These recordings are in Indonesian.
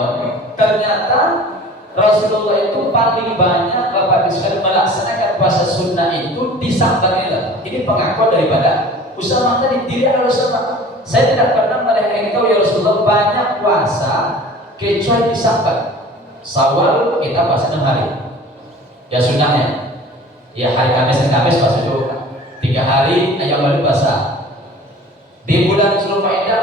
Ramadan, ternyata Rasulullah itu paling banyak Bapak sekalian melaksanakan puasa sunnah itu di Sya'ban ini. Ini pengakuan daripada Usamah tadi, diri Usamah. Saya tidak pernah melihat engkau ya Rasulullah banyak puasa kecuali di Sya'ban. Syawal kita puasa 6 hari. Ya sunnahnya. Ya hari Kamis dan Kamis puasa dulu. 3 hari yang baru puasa. Di bulan Zulqa'dah,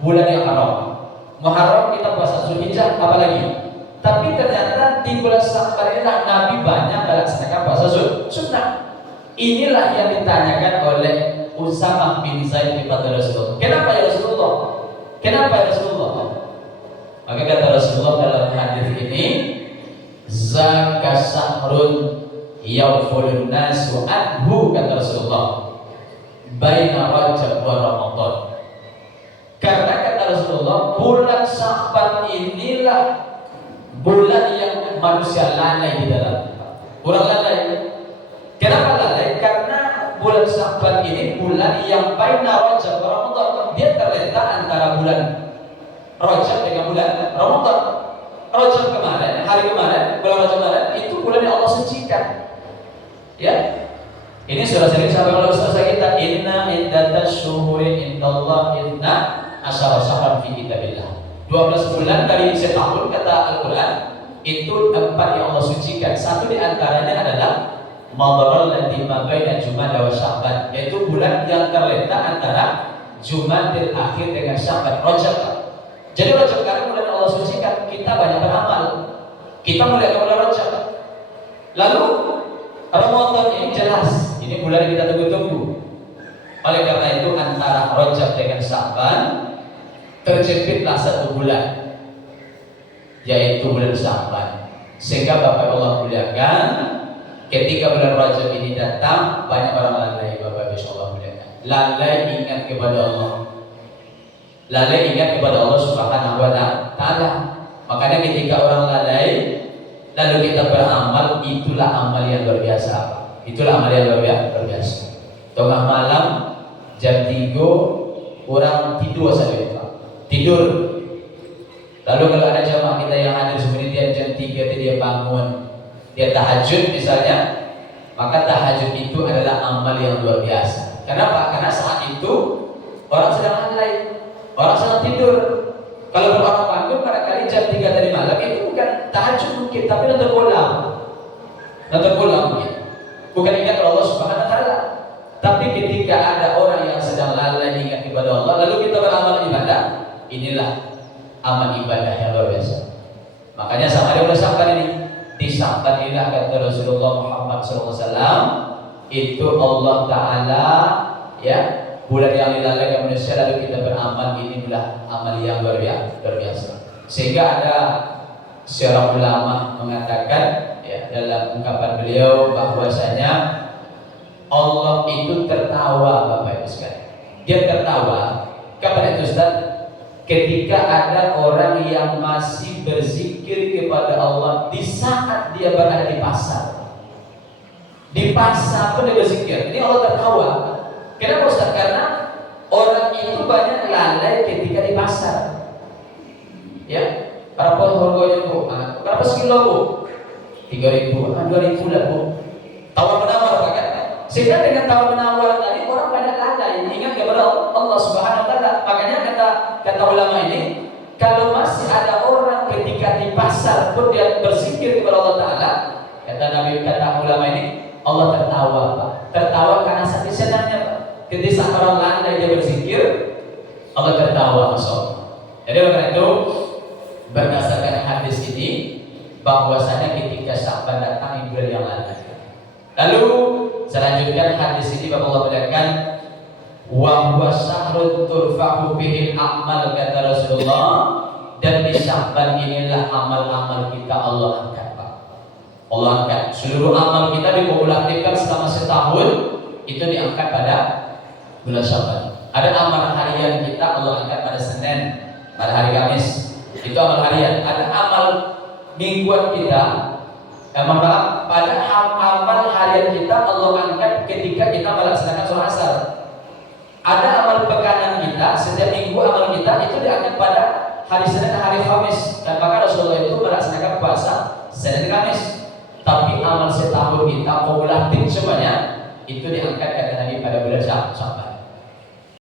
bulan yang haram. Muharram kita puasa, Zulhijjah apalagi. Tapi ternyata di bulan Sya'ban ini Nabi banyak melaksanakan puasa sunnah. Inilah yang ditanyakan oleh Usamah bin Zaid kepada Rasulullah. Kenapa ya Rasulullah? Kenapa ya Rasulullah? Maka kata Rasulullah dalam hadis ini, zaka sahrun yawfulun nasu anhu, kata Rasulullah, baina Rajab wa Ramadan. Karena kata Rasulullah, bulan Sya'ban inilah bulan yang manusia lalai di dalam. Orang lalai. Kenapa lalai? Karena bulan Sya'ban ini bulan yang baina Rajab wa Ramadan. Dia terletak antara bulan Rajab dengan bulan Ramadan. Rajab kemarin, hari kemarin, bulan Rajab kemarin itu bulan yang Allah sucikan. Ya. Ini sudah sering sahabat oleh Ustaz kita, inna iddatash syuhuri indallah inna asyara syahran fi kitabillah. 12 bulan dari setahun kata Al-Qur'an itu 4 yang Allah sucikan. Satu di antaranya adalah Madharul ladzi ma baina Jumada wa Sya'ban, yaitu bulan yang terletak antara Jumadil akhir dengan Sya'ban, Rajab. Jadi Rajab karena bulan Allah sucikan, kita banyak beramal. Kita mulai ke bulan Rajab. Lalu Ramadan ini jelas, ini bulan yang kita tunggu-tunggu. Oleh karena itu antara Rajab dengan Sya'ban terjepitlah 1 bulan, yaitu bulan Sya'ban. Sehingga Bapak Allah muliakan, ketika bulan Rajab ini datang, banyak orang lalai. Bapak Allah muliakan, lalai ingat kepada Allah, lalai ingat kepada Allah Subhanahu wa ta'ala. Makanya ketika orang lalai lalu kita beramal, itulah amal yang luar biasa. Itulah amal yang luar biasa. Tengah malam jam 3 orang tidur saja, tidur. Lalu kalau ada jamaah kita yang hadir seperti dia jam 3 dia bangun, dia tahajud misalnya, maka tahajud itu adalah amal yang luar biasa. Kenapa? Karena saat itu orang sedang lalai, orang sedang tidur. Kalau orang bangun barangkali jam 3 tadi malam itu bukan tahajud mungkin, tapi nonton bola mungkin. Bukan ingat Allah Subhanahu wa ta'ala. Tapi ketika ada orang yang sedang lalai ingat kepada Allah, lalu kita beramal ibadah, inilah amal ibadah yang luar biasa. Makanya sama ada Sya'ban ini, di Sya'ban inilah kata Rasulullah Muhammad SAW, itu Allah Ta'ala ya, bulan yang dilalaikan manusia, lalu kita beramal, inilah amal yang luar biasa. Sehingga ada seorang ulama mengatakan ya, dalam ungkapan beliau bahwasanya Allah itu tertawa, Bapak Ibu sekalian. Dia tertawa. Kapan itu Ustaz? Ketika ada orang yang masih berzikir kepada Allah di saat dia berada di pasar. Di pasar pun dia berzikir. Ini Allah tertawa. Kenapa Ustaz? Karena orang itu banyak lalai ketika di pasar. Ya, berapa harganya Bu? Berapa sekilo Bu? 3.000, 2.000 lah Bu. Tawar menawar kan? Sehingga dengan tawar menawar tadi orang banyak lalai ingat kepada Allah Subhanahu wa ta'ala. Makanya kata ulama ini, kalau masih ada orang ketika di pasar pun dia berzikir kepada Allah Ta'ala, kata ulama ini, Allah tertawa Pak. Tertawa karena sakit senangnya Pak. Ketika orang lalai dia berzikir, Allah tertawa, Masya Allah. Jadi oleh itu berdasarkan hadis ini, bahwasanya ketika Sya'ban datang bulan yang lalai. Lalu selanjutnya hadis ini Bapak Allah mengatakan, wa huwa syahrun turfa'u bihil a'mal, kata Rasulullah, dan di Sya'ban inilah amal-amal kita Allah angkat Pak. Allah angkat seluruh amal kita dikumulatifkan selama setahun, itu diangkat pada bulan Sya'ban. Ada amal harian kita Allah angkat pada Senin, pada hari Kamis, itu amal harian. Ada amal mingguan kita, pada amal harian kita Allah angkat ketika kita melaksanakan sholat asar. Ada amal pekanan kita, setiap minggu amal kita itu diangkat pada hari Senin dan hari Kamis. Dan bahkan kita, qobulatin semuanya itu diangkat kata Nabi pada bulan Sya'ban.